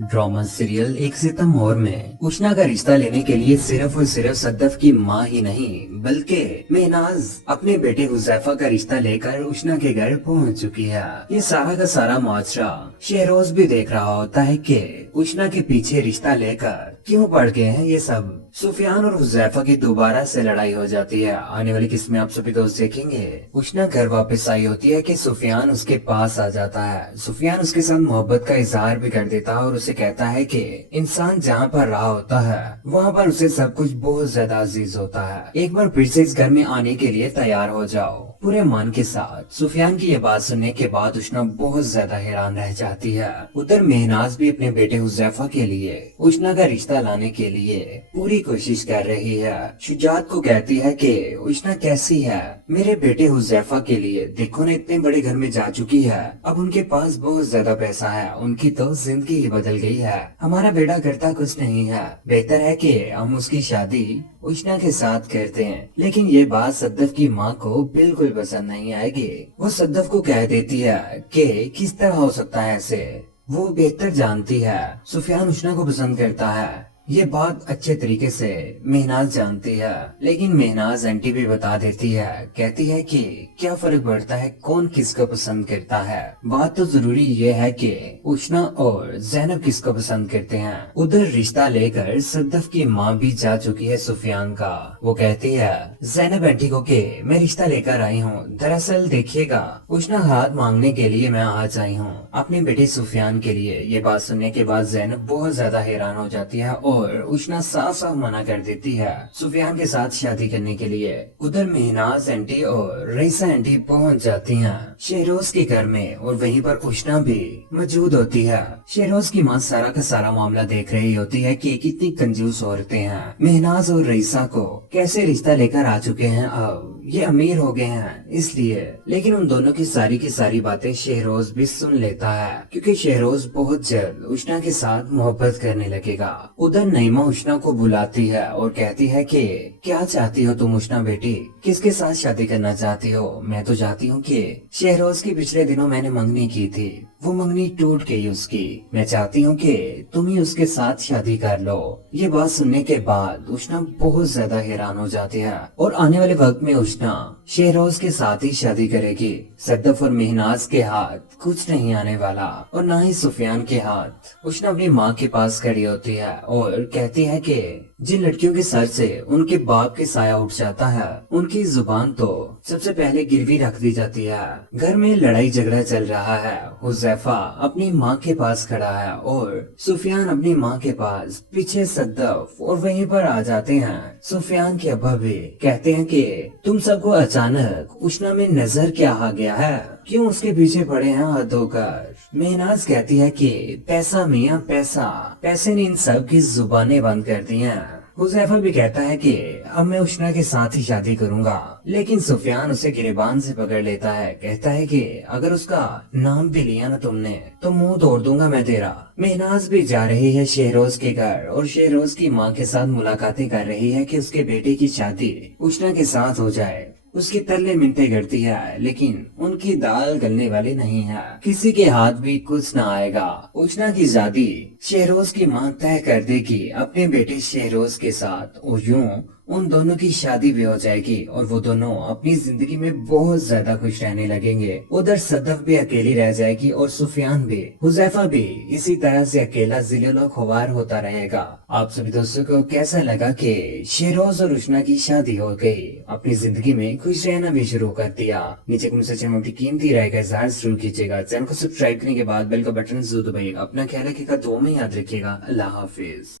Drama serial एक सितंबर में उष्णा का रिश्ता लेने के लिए सिर्फ और सिर्फ सद्दफ की माँ ही नहीं बल्कि मेहनाज अपने बेटे हुजैफा का रिश्ता लेकर उष्णा के घर पहुँच चुकी है। ये सारा का सारा मुआशरा शहरोज भी देख रहा होता है कि उष्णा के पीछे रिश्ता लेकर क्यों पड़ गए हैं ये सब। सुफियान और हुजैफा की दोबारा से लड़ाई हो जाती है। आने वाली किस्त में आप सभी दोस्त देखेंगे उष्णा घर वापस आई होती है कि सुफियान उसके पास आ जाता है। सुफियान उसके साथ मोहब्बत का इजहार भी कर देता है और उसे कहता है कि इंसान जहाँ पर रहा होता है वहाँ पर उसे सब कुछ बहुत ज्यादा अजीज होता है। एक बार फिर से इस घर में आने के लिए तैयार हो जाओ पूरे मन के साथ। सुफियान की ये बात सुनने के बाद उष्णा बहुत ज्यादा हैरान रह जाती है। उधर मेहनाज भी अपने बेटे हुजैफा के लिए उष्णा का रिश्ता लाने के लिए पूरी कोशिश कर रही है। शुजात को कहती है कि उष्णा कैसी है, मेरे बेटे हुजैफा के लिए देखो ना इतने बड़े घर में जा चुकी है, अब उनके पास बहुत ज्यादा पैसा है, उनकी तो जिंदगी ही बदल गई है। हमारा बेटा करता कुछ नहीं है, बेहतर है कि हम उसकी शादी उष्णा के साथ करते हैं। लेकिन ये बात सद्दफ की माँ को बिल्कुल पसंद नहीं आएगी। वो सद्दफ को कह देती है कि किस तरह हो सकता है ऐसे, वो बेहतर जानती है सुफियान उष्णा को पसंद करता है। ये बात अच्छे तरीके से मेहनाज जानती है, लेकिन मेहनाज आंटी भी बता देती है, कहती है कि क्या फर्क पड़ता है कौन किसको पसंद करता है, बात तो जरूरी ये है कि उष्णा और ज़ैनब किसको पसंद करते हैं। उधर रिश्ता लेकर सद्दफ की माँ भी जा चुकी है सुफियान का। वो कहती है ज़ैनब आंटी को कि मैं रिश्ता लेकर आई हूँ, दरअसल देखिएगा उष्णा हाथ मांगने के लिए मैं आज आई हूँ अपने बेटे सुफियान के लिए। ये बात सुनने के बाद ज़ैनब बहुत ज्यादा हैरान हो जाती है और उष्णा साफ साफ मना कर देती है सुफियान के साथ शादी करने के लिए। उधर मेहनाज आंटी और रईसा आंटी पहुंच जाती हैं शहरोज के घर में और वहीं पर उष्णा भी मौजूद होती है। शहरोज की माँ सारा का सारा मामला देख रही होती है कि कितनी कंजूस औरतें हैं, मेहनाज और रईसा को कैसे रिश्ता लेकर आ चुके हैं, अब ये अमीर हो गए हैं इसलिए। लेकिन उन दोनों की सारी बातें शहरोज भी सुन लेता है क्योंकि शहरोज बहुत जल्द उष्णा के साथ मोहब्बत करने लगेगा। उधर नईमा उष्णा को बुलाती है और कहती है कि क्या चाहती हो तुम उष्णा बेटी, किसके साथ शादी करना चाहती हो। मैं तो चाहती हूँ कि शहरोज की पिछले दिनों मैंने मंगनी की थी, वो मंगनी टूट गई उसकी, मैं चाहती हूँ कि तुम ही उसके साथ शादी कर लो। ये बात सुनने के बाद उष्णा बहुत ज्यादा हैरान हो जाती है और आने वाले वक्त में उष्णा शहरोज के साथ ही शादी करेगी। सद्दफ और मेहनाज के हाथ कुछ नहीं आने वाला और ना ही सुफियान के हाथ। उष्णा अपनी माँ के पास खड़ी होती है और कहती है कि जिन लड़कियों के सर से उनके बाप के साया उठ जाता है उनकी जुबान तो सबसे पहले गिरवी रख दी जाती है। घर में लड़ाई झगड़ा चल रहा है, हुजैफा अपनी माँ के पास खड़ा है और सुफियान अपनी माँ के पास, पीछे सद्दफ और वहीं पर आ जाते हैं सुफियान के अब्बा भी। कहते हैं कि तुम सबको अचानक उष्णा में नजर क्या आ गया है, क्यों उसके पीछे पड़े हैं हाथ धोकर। मेहनाज कहती है कि पैसा मियाँ पैसा, पैसे ने इन सब की जुबानें बंद कर दी हैं। हुजैफा भी कहता है कि अब मैं उष्णा के साथ ही शादी करूंगा, लेकिन सुफियान उसे गिरेबान से पकड़ लेता है, कहता है कि अगर उसका नाम भी लिया ना तुमने तो मुंह तोड़ दूंगा मैं तेरा। मेहनाज भी जा रही है शहरोज के घर और शहरोज की माँ के साथ मुलाकातें कर रही है कि उसके बेटे की शादी उष्णा के साथ हो जाए। उसकी तरले मिनते करती है लेकिन उनकी दाल गलने वाली नहीं है, किसी के हाथ भी कुछ न आएगा। उष्णा की शादी शहरोज की मां तय कर देगी अपने बेटे शहरोज के साथ और यूं उन दोनों की शादी भी हो जाएगी और वो दोनों अपनी जिंदगी में बहुत ज्यादा खुश रहने लगेंगे। उधर सद्दफ भी अकेली रह जाएगी और सुफियान भी, हुजैफा भी इसी तरह से अकेला जिलों खुवार होता रहेगा। आप सभी दोस्तों को कैसा लगा कि शहरोज और उष्णा की शादी हो गई, अपनी जिंदगी में खुश रहना भी शुरू कर दिया। नीचे कमेंट सेक्शन में अपनी कीमती राय का इजहार जरूर कीजिएगा। चैनल को सब्सक्राइब करने के बाद बेल का बटन जरूर दबाइएगा। अपना ख्याल रखिएगा, दुआ में याद रखिएगा। अल्लाह हाफिज।